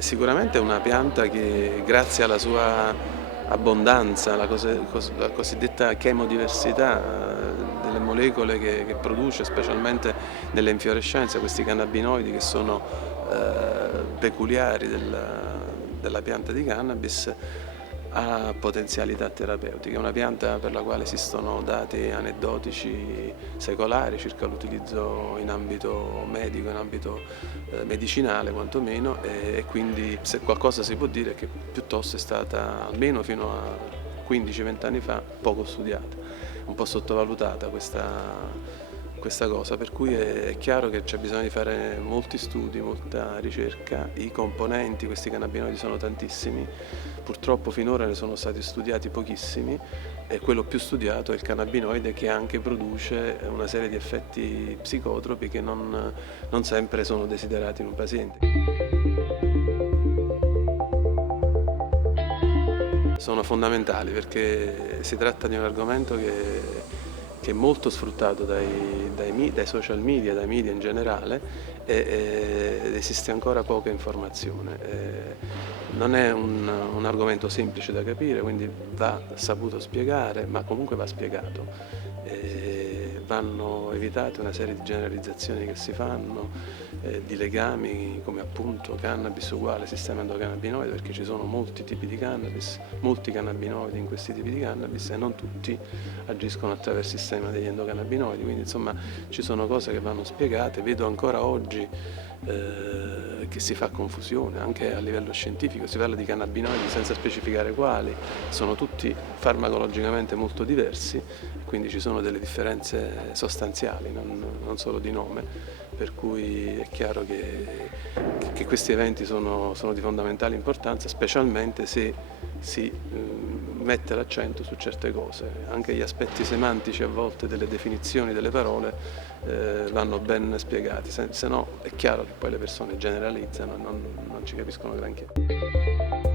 Sicuramente è una pianta che grazie alla sua abbondanza, la cosiddetta chemodiversità delle molecole che produce, specialmente nelle infiorescenze, questi cannabinoidi che sono peculiari della pianta di cannabis, ha potenzialità terapeutiche. È una pianta per la quale esistono dati aneddotici secolari circa l'utilizzo in ambito medico, in ambito medicinale quantomeno, e quindi se qualcosa si può dire è che piuttosto è stata, almeno fino a 15-20 anni fa, poco studiata, un po' sottovalutata questa cosa, per cui è chiaro che c'è bisogno di fare molti studi, molta ricerca. I componenti, questi cannabinoidi sono tantissimi, purtroppo finora ne sono stati studiati pochissimi e quello più studiato è il cannabinoide, che anche produce una serie di effetti psicotropi che non sempre sono desiderati in un paziente. Sono fondamentali perché si tratta di un argomento che è molto sfruttato dai social media, dai media in generale, ed esiste ancora poca informazione. Non è un argomento semplice da capire, quindi va saputo spiegare, ma comunque va spiegato. Vanno evitate una serie di generalizzazioni che si fanno, di legami come appunto cannabis uguale sistema endocannabinoide, perché ci sono molti tipi di cannabis, molti cannabinoidi in questi tipi di cannabis e non tutti agiscono attraverso il sistema degli endocannabinoidi, quindi insomma ci sono cose che vanno spiegate. Vedo ancora oggi che si fa confusione anche a livello scientifico, si parla di cannabinoidi senza specificare quali, sono tutti farmacologicamente molto diversi, quindi ci sono delle differenze sostanziali, non solo di nome, per cui è chiaro che questi eventi sono di fondamentale importanza, specialmente se si mette l'accento su certe cose. Anche gli aspetti semantici a volte delle definizioni delle parole vanno ben spiegati, se no è chiaro che poi le persone generalizzano e non ci capiscono granché.